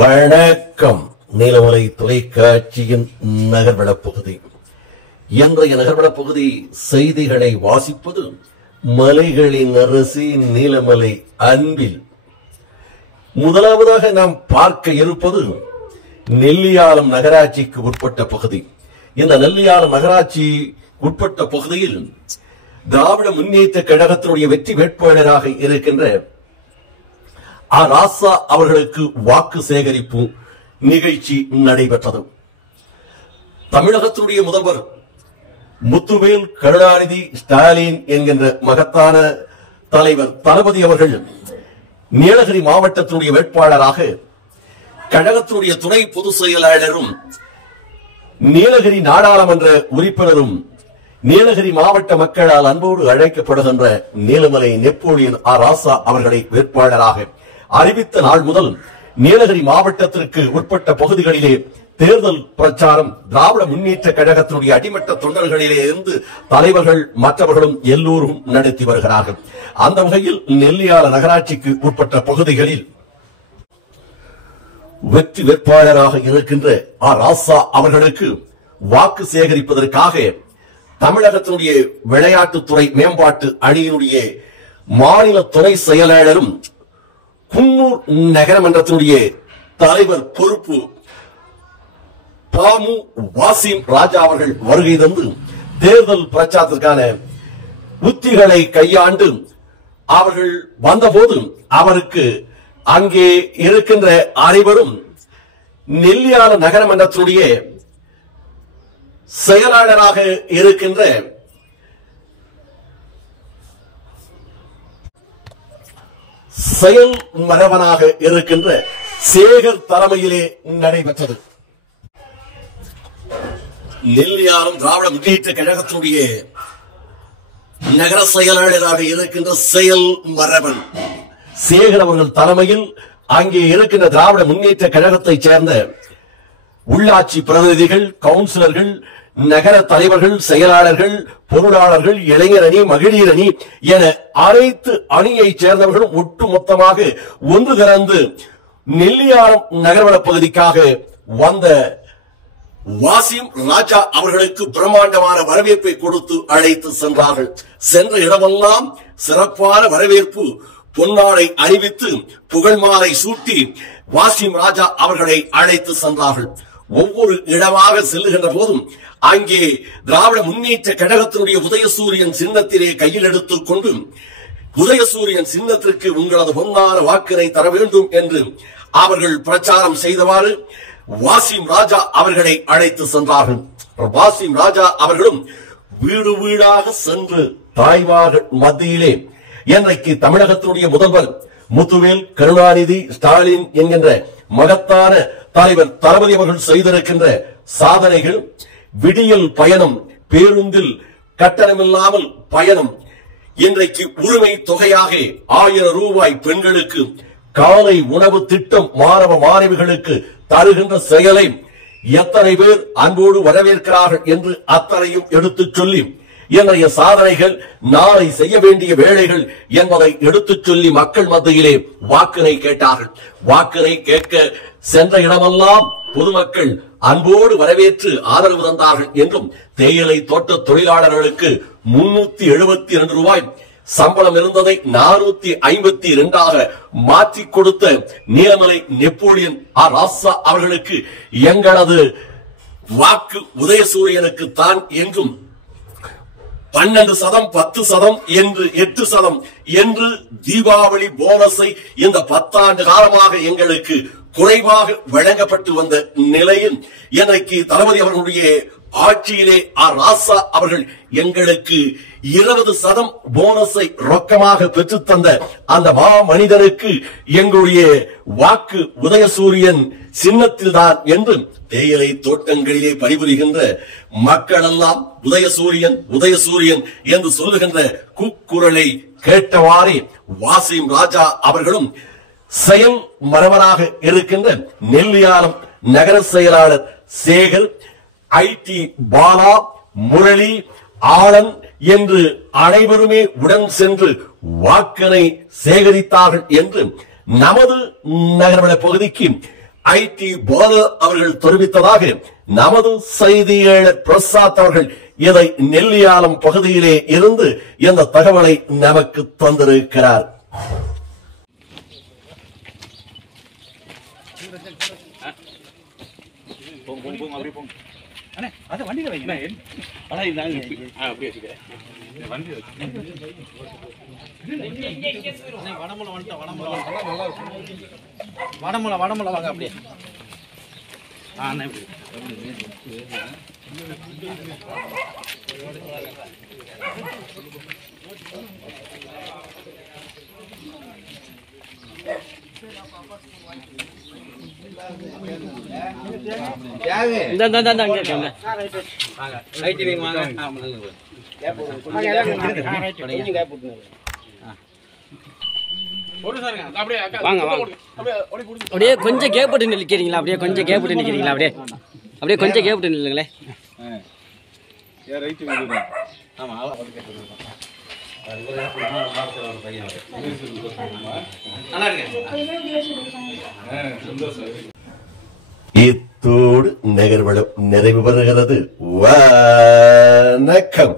வணக்கம். நீலமலை தொலைக்காட்சியின் நகர்வள பகுதி. இன்றைய நகர்வள பகுதி செய்திகளை வாசிப்பது மலைகளின் அரசி நீலமலை அன்பில். முதலாவதாக நாம் பார்க்க இருப்பது நெல்லியாலம் நகராட்சிக்கு உட்பட்ட பகுதி. இந்த நெல்லியாலம் நகராட்சி உட்பட்ட பகுதியில் திராவிட முன்னேற்ற கழகத்தினுடைய வெற்றி வேட்பாளராக இருக்கின்ற ராசா அவர்களுக்கு வாக்கு சேகரிப்பு நிகழ்ச்சி நடைபெற்றது. தமிழகத்தினுடைய முதல்வர் முத்துவேல் கருணாநிதி ஸ்டாலின் என்கின்ற மகத்தான தலைவர் தளபதி அவர்கள் நீலகிரி மாவட்டத்தினுடைய வேட்பாளராக கழகத்தினுடைய துணை பொதுச் செயலாளரும் நீலகிரி நாடாளுமன்ற உறுப்பினரும் நீலகிரி மாவட்ட மக்களால் அன்போடு அழைக்கப்படுகின்ற நீலமலை நெப்போலியன் ராசா அவர்களை வேட்பாளராக அறிவித்த நாள் முதல் நீலகிரி மாவட்டத்திற்கு உட்பட்ட பகுதிகளிலே தேர்தல் பிரச்சாரம் திராவிட முன்னேற்ற கழகத்தினுடைய அடிமட்ட தொண்டர்களிலே இருந்து தலைவர்கள் மற்றவர்களும் எல்லோரும் நடத்தி வருகிறார்கள். அந்த வகையில் நெல்லியால நகராட்சிக்கு உட்பட்ட பகுதிகளில் வெற்றி வேட்பாளராக இருக்கின்ற ராசா அவர்களுக்கு வாக்கு சேகரிப்பதற்காக தமிழகத்தினுடைய விளையாட்டுத்துறை மேம்பாட்டு அணியினுடைய மாநில துணை செயலாளரும் குன்னூர் நகரமன்றத்தினுடைய தலைவர் பொறுப்பு பாமு வாசிம் ராஜா அவர்கள் வருகை தந்து தேர்தல் பிரச்சாரத்திற்கான உத்திகளை கையாண்டு அவர்கள் வந்தபோது அவருக்கு அங்கே இருக்கின்ற அனைவரும் நெல்லியால நகரமன்றத்தினுடைய செயலாளராக இருக்கின்ற செயல் மரபனாக இருக்கின்ற சேகர் தலைமையிலே நடைபெற்றது. நெல்லியாலம் திராவிட முன்னேற்ற கழகத்தினுடைய நகர செயலாளராக இருக்கின்ற செயல் மரபன் சேகர் அவர்கள் தலைமையில் அங்கே இருக்கின்ற திராவிட முன்னேற்ற கழகத்தைச் சேர்ந்த உள்ளாட்சி பிரதிநிதிகள், கவுன்சிலர்கள், நகர தலைவர்கள், செயலாளர்கள், பொருளாளர்கள், இளைஞர் அணி, மகளிர் அணி என அனைத்து அணியைச் சேர்ந்தவர்களும் ஒட்டுமொத்தமாக ஒன்று திறந்து நெல்லியாலம் நகர்வள பகுதிக்காக வந்த வாசிம் ராஜா அவர்களுக்கு பிரம்மாண்டமான வரவேற்பை கொடுத்து அழைத்து சென்றார்கள். சென்ற இடமெல்லாம் சிறப்பான வரவேற்பு, பொன்னாடை அறிவித்து புகழ் மாலை சூட்டி வாசிம் ராஜா அவர்களை அழைத்து சென்றார்கள். ஒவ்வொரு இடமாக செல்லுகின்ற போதும் அங்கே திராவிட முன்னேற்ற கழகத்தினுடைய உதயசூரியன் சின்னத்திலே கையில் எடுத்துக் கொண்டு உதயசூரியன் சின்னத்திற்கு உங்களது பொன்னான வாக்கினை தர வேண்டும் என்று அவர்கள் பிரச்சாரம் செய்தவாறு வாசிம் ராஜா அவர்களை அழைத்து சென்றார்கள். வாசிம் ராஜா அவர்களும் வீடு வீடாக சென்று தாய்மார்கள் மத்தியிலே இன்றைக்கு தமிழகத்தினுடைய முதல்வர் முத்துவேல் கருணாநிதி ஸ்டாலின் என்கின்ற மகத்தான தலைவர் தளபதி அவர்கள் செய்திருக்கின்ற சாதனைகள், விடியல் பயணம், பேருந்தில் கட்டணமில்லாமல் பயணம், இன்றைக்கு உரிமை தொகையாக 1000 ரூபாய் பெண்களுக்கு, காலை உணவு திட்டம் மாணவ மாணவிகளுக்கு தருகின்ற செயலை எத்தனை பேர் அன்போடு வரவேற்கிறார்கள் என்று அத்தனையும் எடுத்துச் சொல்லி இன்றைய சாதனைகள், நாளை செய்ய வேண்டிய வேலைகள் என்பதை எடுத்துச் சொல்லி மக்கள் மத்தியிலே வாக்கினை கேட்டார்கள். வாக்கினை கேட்க சென்ற இடமெல்லாம் பொதுமக்கள் அன்போடு வரவேற்று ஆதரவு தந்தார்கள் என்றும் தேயிலை தோட்ட தொழிலாளர்களுக்கு 372 ரூபாய் சம்பளம் இருந்ததை 452 மாற்றி கொடுத்த நீலமலை நெப்போலியன் ராசா அவர்களுக்கு எங்களது வாக்கு உதயசூரியனுக்கு தான் என்றும் 12%, 10% என்று 8% என்று தீபாவளி போனஸை இந்த 10 ஆண்டு காலமாக எங்களுக்கு குறைவாக வழங்கப்பட்டு வந்த நிலையில் இன்றைக்கு தளபதி அவர்களுடைய ஆட்சியிலே ராசா அவர்கள் எங்களுக்கு 20% போனஸை ரொக்கமாக பெற்று தந்த அந்த மா மனிதனுக்கு எங்களுடைய வாக்கு உதயசூரியன் சின்னத்தில் தான் என்று தேயிலை தோட்டங்களிலே பணிபுரிகின்ற மக்கள் எல்லாம் உதயசூரியன் உதயசூரியன் என்று சொல்லுகின்ற கூக்குரலை கேட்டவாறே வாசிம் ராஜா அவர்களும் செயல் மரபனாக இருக்கின்ற நெல்லியாலம் நகர செயலாளர் சேகர், ஐடி பாலா, முரளி, ஆளன் என்று அனைவருமே உடன் சென்று வாக்கினை சேகரித்தார்கள் என்று நமது நகர்வள பகுதிக்கு ஐடி பாலு அவர்கள் தெரிவித்ததாக நமது செய்தியாளர் பிரசாத் அவர்கள் இதை நெல்லியாலம் பகுதியிலே இருந்து இந்த தகவலை நமக்கு தந்திருக்கிறார். வடமலை வாங்க அப்படியே. அப்படியே கொஞ்சம் கேப் விட்டு நிற்கிறீங்களா? அப்படியே கொஞ்சம் கேப் விட்டு நிற்கிறீங்களா? அப்படியே கொஞ்சம் கேப் விட்டு நில்லுங்களே. இத்தோடு நகர்வலம் நிறைவு பெறுகிறது. வணக்கம்.